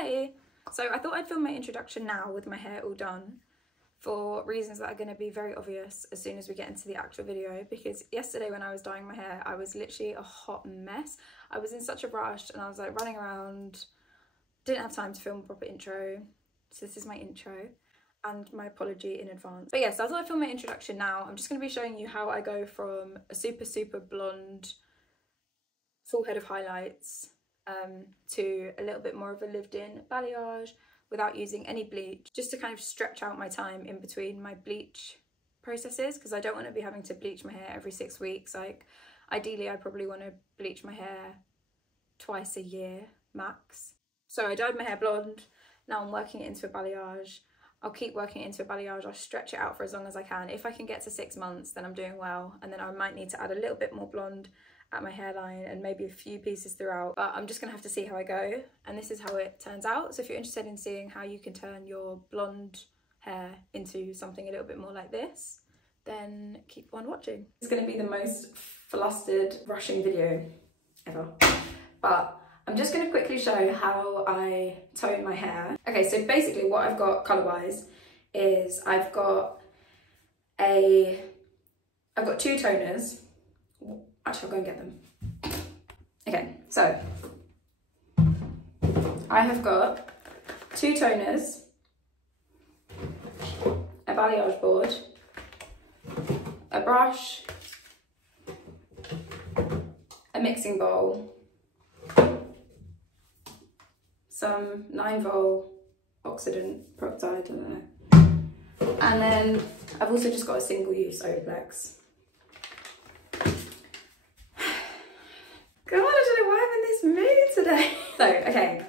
Hey! So I thought I'd film my introduction now with my hair all done for reasons that are going to be very obvious as soon as we get into the actual video, because yesterday when I was dyeing my hair I was literally a hot mess. I was in such a rush and I was like running around, didn't have time to film a proper intro, so this is my intro and my apology in advance. But yes, I thought I'd film my introduction now. I'm just going to be showing you how I go from a super blonde full head of highlights to a little bit more of a lived-in balayage without using any bleach, just to kind of stretch out my time in between my bleach processes, because I don't want to be having to bleach my hair every 6 weeks. Like, ideally I probably want to bleach my hair twice a year max. So I dyed my hair blonde, now I'm working it into a balayage. I'll keep working it into a balayage, I'll stretch it out for as long as I can. If I can get to 6 months, then I'm doing well, and then I might need to add a little bit more blonde at my hairline and maybe a few pieces throughout, but I'm just gonna have to see how I go, and this is how it turns out. So if you're interested in seeing how you can turn your blonde hair into something a little bit more like this, then keep on watching. It's gonna be the most flustered rushing video ever, but I'm just gonna quickly show how I tone my hair. Okay, so basically what I've got colour-wise is I've got two toners. Actually, I'll go and get them. Okay, so I have got 2 toners, a balayage board, a brush, a mixing bowl, some 9-volt oxidant peroxide, I don't know, and then I've also just got a single-use Olaplex. God, I don't know why I'm in this mood today. So, okay,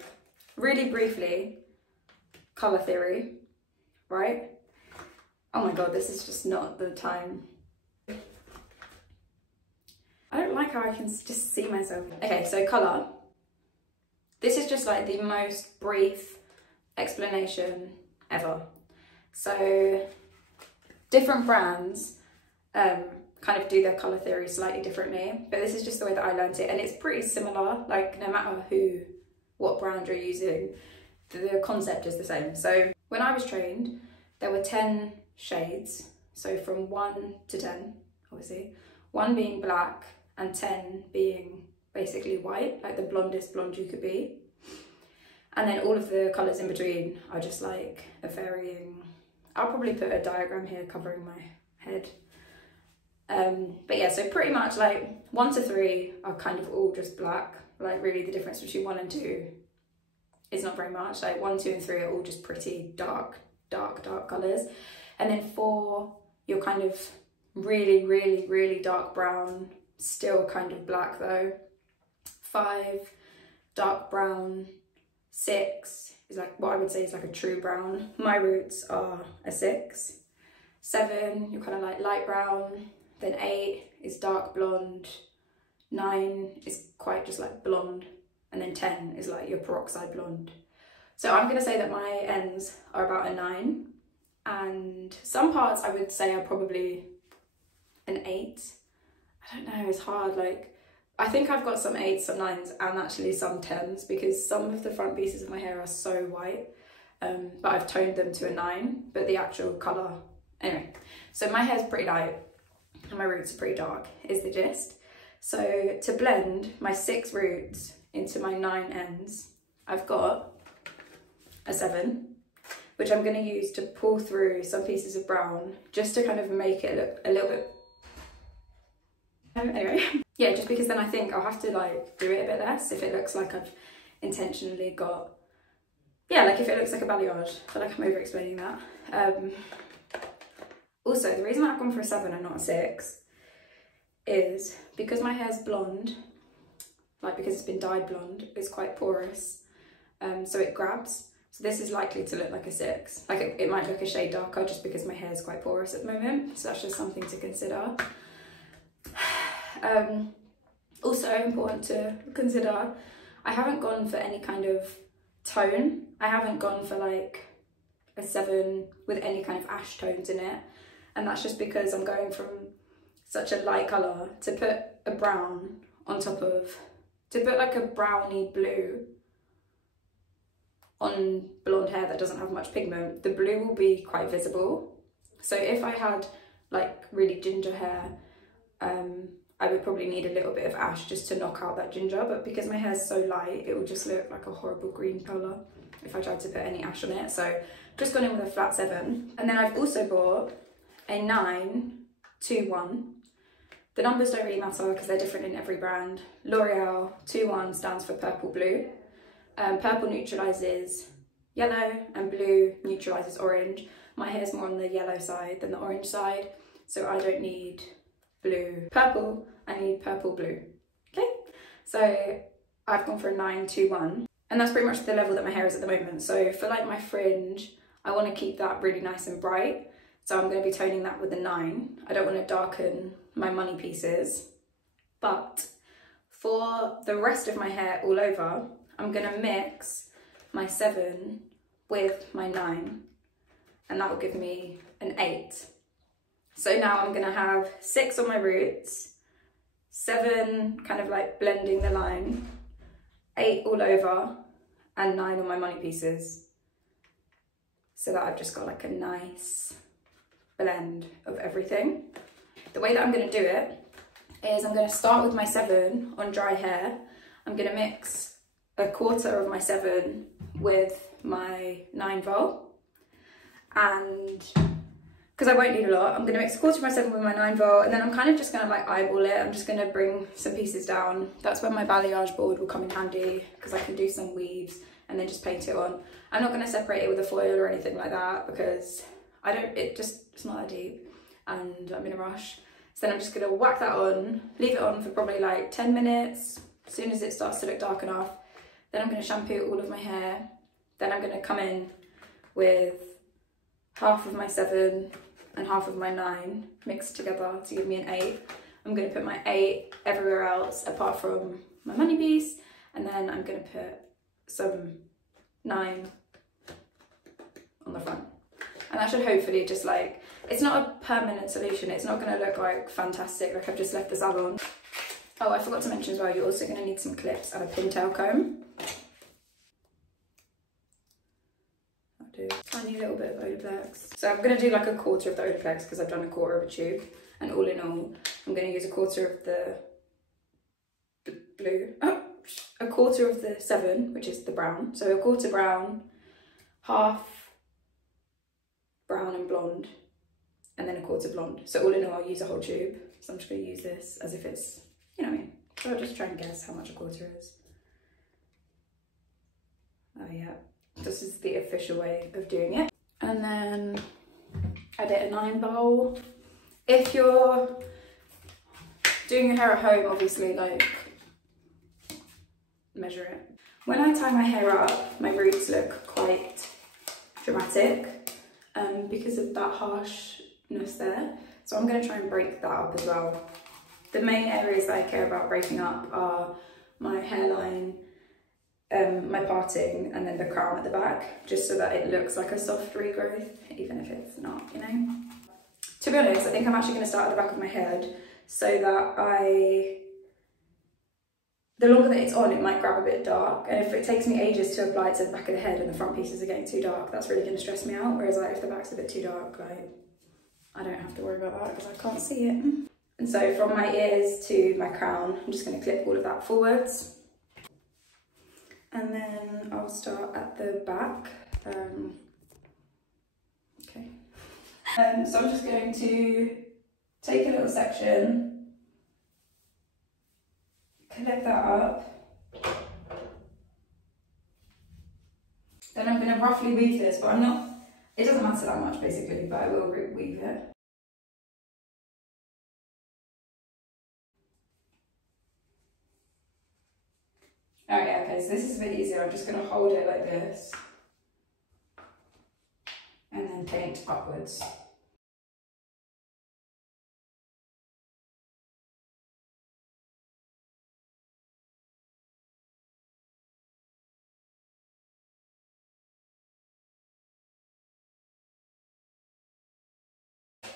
really briefly, colour theory, right? Oh my God, this is just not the time. I don't like how I can just see myself. Okay, so colour. This is just like the most brief explanation ever. So, different brands, kind of do their colour theory slightly differently, but this is just the way that I learned it, and it's pretty similar. Like, no matter what brand you're using, the concept is the same. So when I was trained, there were 10 shades, so from 1 to 10, obviously, 1 being black and 10 being basically white, like the blondest blonde you could be, and then all of the colours in between are just like a varying. I'll probably put a diagram here covering my head. But yeah, so pretty much like 1 to 3 are kind of all just black. Like, really the difference between 1 and 2 is not very much. Like 1, 2 and 3 are all just pretty dark colours. And then 4, you're kind of really dark brown, still kind of black though. 5, dark brown. 6 is like what I would say is like a true brown. My roots are a 6. 7, you're kind of like light brown. Then 8 is dark blonde, 9 is quite just like blonde, and then 10 is like your peroxide blonde. So I'm gonna say that my ends are about a 9, and some parts I would say are probably an 8. I don't know, it's hard. Like, I think I've got some 8s, some 9s, and actually some 10s, because some of the front pieces of my hair are so white, but I've toned them to a 9, but the actual colour, anyway. So my hair's pretty light, and my roots are pretty dark, is the gist. So to blend my 6 roots into my 9 ends, I've got a 7, which I'm going to use to pull through some pieces of brown, just to kind of make it look a little bit... Anyway, yeah, just because then I think I'll have to like do it a bit less if it looks like I've intentionally got... Yeah, like if it looks like a balayage. I feel like I'm over explaining that. Also, the reason I've gone for a 7 and not a 6 is because my hair's blonde, like because it's been dyed blonde, it's quite porous, so it grabs. So this is likely to look like a 6. Like it might look a shade darker just because my hair is quite porous at the moment, so that's just something to consider. Also important to consider, I haven't gone for any kind of tone. I haven't gone for like a 7 with any kind of ash tones in it. And that's just because I'm going from such a light colour to put a brown on top of, to put like a browny blue on blonde hair that doesn't have much pigment, the blue will be quite visible. So if I had like really ginger hair, I would probably need a little bit of ash just to knock out that ginger, but because my hair's so light, it will just look like a horrible green colour if I tried to put any ash on it. So I've just gone in with a flat 7. And then I've also bought a 921. The numbers don't really matter because they're different in every brand. L'Oreal 21 stands for purple blue. Purple neutralises yellow and blue neutralises orange. My hair's more on the yellow side than the orange side, so I don't need blue purple, I need purple blue. Okay, so I've gone for a 921, and that's pretty much the level that my hair is at the moment. So for like my fringe, I want to keep that really nice and bright, so I'm going to be toning that with a 9. I don't want to darken my money pieces, but for the rest of my hair all over, I'm going to mix my 7 with my 9, and that will give me an 8. So now I'm going to have 6 on my roots, 7 kind of like blending the line, 8 all over, and 9 on my money pieces. So that I've just got like a nice blend of everything. The way that I'm going to do it is I'm going to start with my 7 on dry hair. I'm going to mix a quarter of my 7 with my 9 vol, and because I won't need a lot, I'm going to mix a quarter of my 7 with my 9 vol, and then I'm kind of just going to like eyeball it. I'm just going to bring some pieces down. That's where my balayage board will come in handy, because I can do some weaves and then just paint it on. I'm not going to separate it with a foil or anything like that, because it's not that deep and I'm in a rush. So then I'm just going to whack that on, leave it on for probably like 10 minutes. As soon as it starts to look dark enough, then I'm going to shampoo all of my hair. Then I'm going to come in with half of my 7 and half of my 9 mixed together to give me an 8. I'm going to put my 8 everywhere else apart from my money piece, and then I'm going to put some 9 on the front. And that should hopefully just like, it's not a permanent solution, it's not going to look like fantastic like I've just left the salon. Oh, I forgot to mention as well, you're also going to need some clips and a pintail comb. I'll do a tiny little bit of Olaplex. So I'm going to do like a quarter of the Olaplex because I've done a quarter of a tube. And all in all, I'm going to use a quarter of the blue. Oh, a quarter of the 7, which is the brown. So a quarter brown, half brown and blonde, and then a quarter blonde. So all in all, I'll use a whole tube. So I'm just going to use this as if it's, you know what I mean? So I'll just try and guess how much a quarter is. Oh yeah, this is the official way of doing it. And then I did a 9 bowl. If you're doing your hair at home, obviously like measure it. When I tie my hair up, my roots look quite dramatic because of that harshness there. So I'm going to try and break that up as well. The main areas that I care about breaking up are my hairline, my parting, and then the crown at the back, just so that it looks like a soft regrowth, even if it's not, you know. To be honest, I think I'm actually going to start at the back of my head so that the longer that it's on, it might grab a bit dark, and if it takes me ages to apply it to the back of the head and the front pieces are getting too dark, that's really going to stress me out. Whereas like if the back's a bit too dark, like I don't have to worry about that because I can't see it. And so from my ears to my crown, I'm just going to clip all of that forwards. And then I'll start at the back. Okay. So I'm just going to take a little section, collect that up. Then I'm going to roughly weave this, but it doesn't matter that much basically, but I will weave it. Okay, so this is a bit easier. I'm just going to hold it like this and then paint upwards.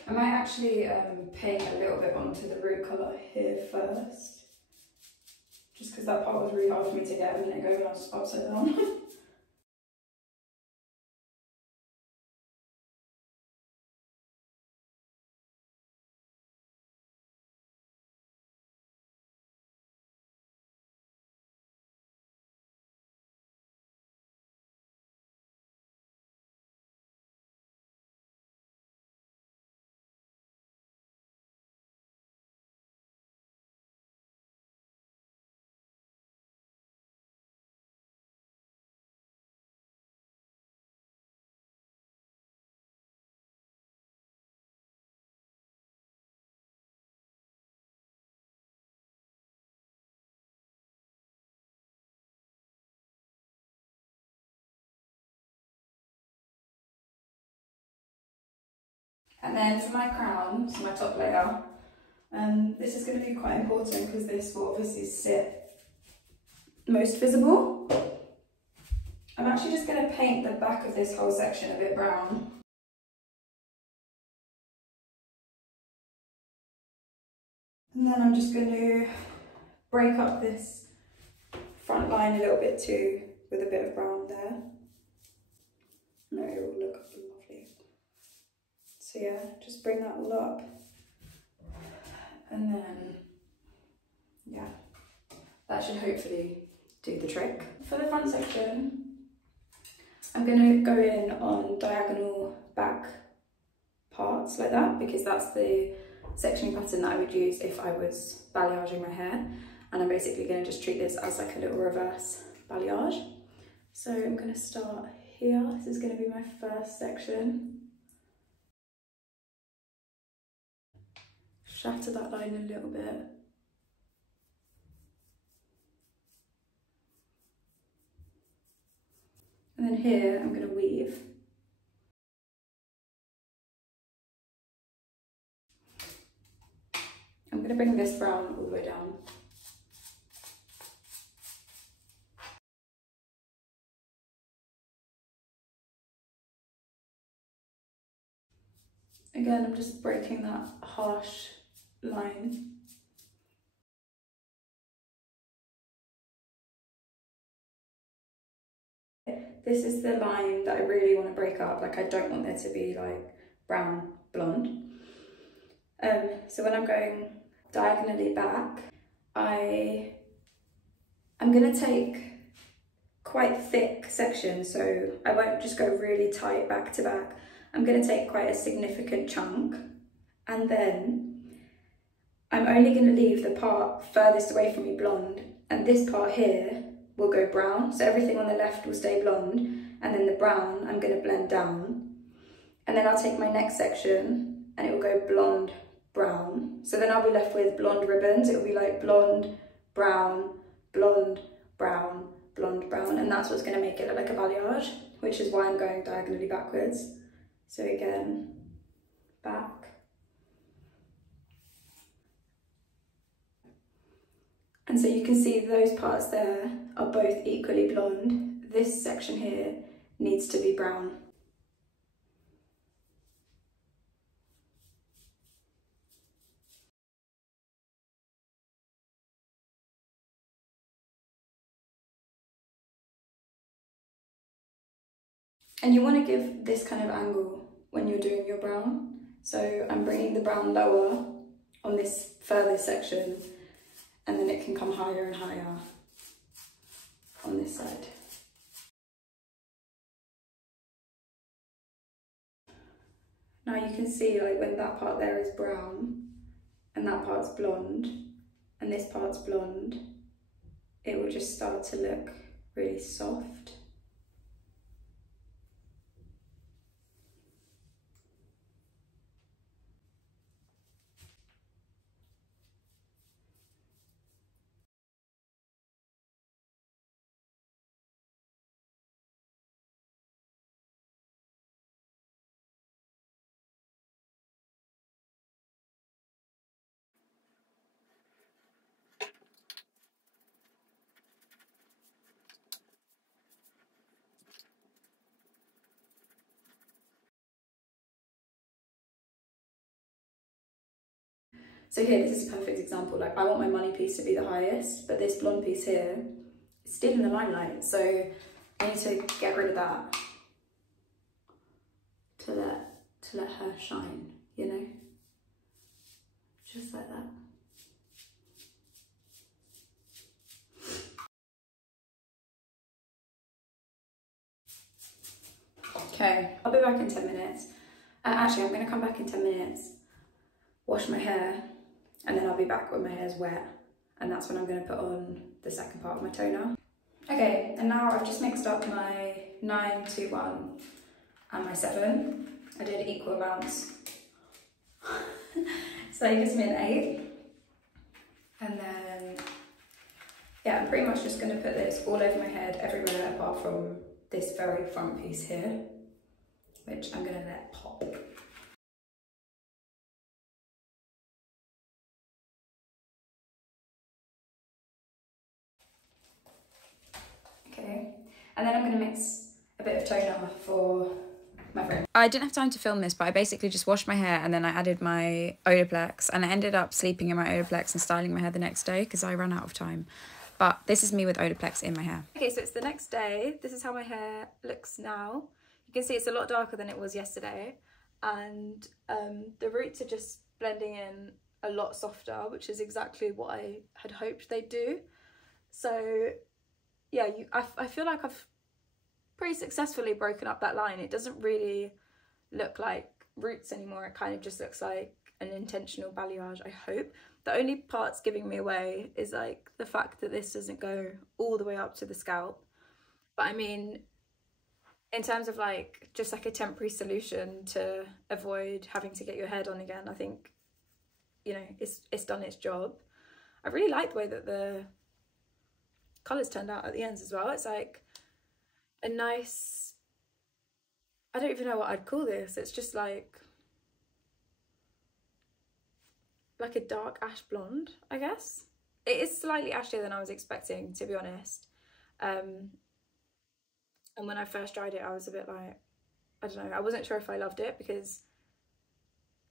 I might actually paint a little bit onto the root colour here first, just because that part was really hard for me to get a minute ago when I was upside down. And then for my crown, so my top layer, this is going to be quite important because this will obviously sit most visible. I'm actually just going to paint the back of this whole section a bit brown. And then I'm just going to break up this front line a little bit too with a bit of brown there. No, it will look lovely. So yeah, just bring that all up. And then, yeah, that should hopefully do the trick. For the front section, I'm going to go in on diagonal back parts like that, because that's the sectioning pattern that I would use if I was balayaging my hair. And I'm basically going to just treat this as like a little reverse balayage. So I'm going to start here. This is going to be my first section. Shatter that line a little bit. And then here I'm going to weave. I'm going to bring this brown all the way down. Again, I'm just breaking that harsh line. This is the line that I really want to break up. Like, I don't want there to be like brown, blonde. So when I'm going diagonally back, I'm going to take quite thick sections, so I won't just go really tight back to back. I'm going to take quite a significant chunk, and then I'm only going to leave the part furthest away from me blonde, and this part here will go brown. So everything on the left will stay blonde, and then the brown I'm going to blend down. And then I'll take my next section and it will go blonde, brown. So then I'll be left with blonde ribbons. It will be like blonde, brown, blonde, brown, blonde, brown, and that's what's going to make it look like a balayage, which is why I'm going diagonally backwards. So again, back. And so you can see those parts there are both equally blonde. This section here needs to be brown. And you want to give this kind of angle when you're doing your brown. So I'm bringing the brown lower on this furthest section, and then it can come higher and higher on this side. Now you can see, like, when that part there is brown and that part's blonde and this part's blonde, it will just start to look really soft. So here, this is a perfect example. Like, I want my money piece to be the highest, but this blonde piece here is still in the limelight. So I need to get rid of that to let her shine, you know? Just like that. Okay, I'll be back in 10 minutes. Actually, I'm going to come back in 10 minutes, wash my hair, and then I'll be back when my hair's wet, and that's when I'm going to put on the second part of my toner. Okay, and now I've just mixed up my 9, 2, 1 and my 7. I did equal amounts. So that gives me an 8. And then, yeah, I'm pretty much just going to put this all over my head, everywhere apart from this very front piece here, which I'm going to let pop. And then I'm going to mix a bit of toner for my friend. I didn't have time to film this, but I basically just washed my hair and then I added my Olaplex, and I ended up sleeping in my Olaplex and styling my hair the next day because I ran out of time. But this is me with Olaplex in my hair. Okay, so it's the next day. This is how my hair looks now. You can see it's a lot darker than it was yesterday, and the roots are just blending in a lot softer, which is exactly what I had hoped they'd do. So yeah, I feel like I've pretty successfully broken up that line. It doesn't really look like roots anymore. It kind of just looks like an intentional balayage, I hope. The only part's giving me away is like the fact that this doesn't go all the way up to the scalp. But I mean, in terms of like just like a temporary solution to avoid having to get your hair done again, I think, you know, it's done its job. I really like the way that the colours turned out at the ends as well. It's like a nice, I don't even know what I'd call this. It's just like a dark ash blonde, I guess. It is slightly ashier than I was expecting, to be honest. And when I first tried it, I was a bit like, I don't know, I wasn't sure if I loved it because,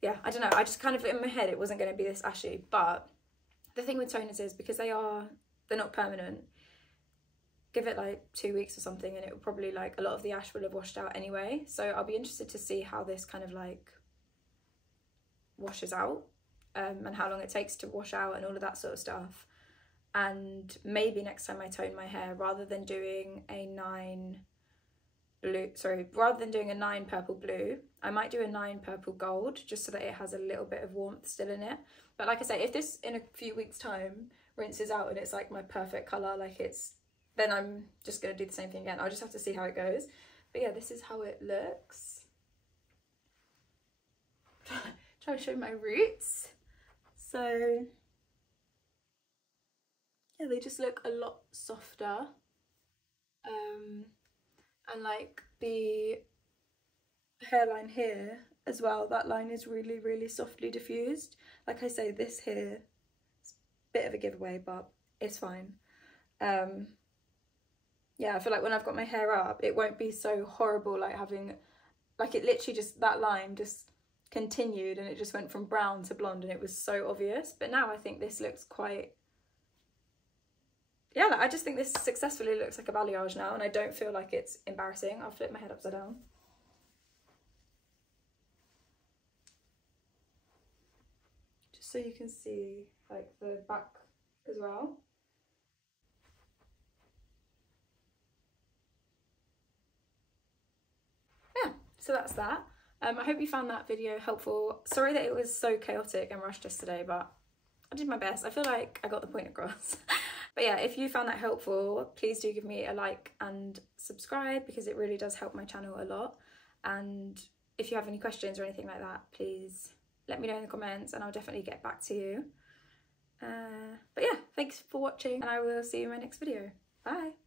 yeah, I don't know, I just kind of, in my head, it wasn't going to be this ashy. But the thing with toners is, because they're not permanent, give it like 2 weeks or something and it will probably, like, a lot of the ash will have washed out anyway. So I'll be interested to see how this kind of like washes out, and how long it takes to wash out and all of that sort of stuff. And maybe next time I tone my hair, rather than doing a 9 purple blue, I might do a 9 purple gold, just so that it has a little bit of warmth still in it. But like I say, if this in a few weeks time rinses out and it's like my perfect colour, like then I'm just going to do the same thing again. I'll just have to see how it goes. But yeah, this is how it looks. Try to show my roots. So yeah, they just look a lot softer. And like the hairline here as well, that line is really, really softly diffused. Like I say, this here is a bit of a giveaway, but it's fine. Yeah, I feel like when I've got my hair up, it won't be so horrible, like having, like, it literally just, that line just continued and it just went from brown to blonde and it was so obvious. But now I think this looks quite, yeah, like, I just think this successfully looks like a balayage now, and I don't feel like it's embarrassing. I'll flip my head upside down. Just so you can see like the back as well. Yeah, so that's that. I hope you found that video helpful. Sorry that it was so chaotic and rushed yesterday, but I did my best. I feel like I got the point across. But yeah, if you found that helpful, please do give me a like and subscribe, because it really does help my channel a lot. And if you have any questions or anything like that, please let me know in the comments and I'll definitely get back to you. But yeah, thanks for watching and I will see you in my next video. Bye!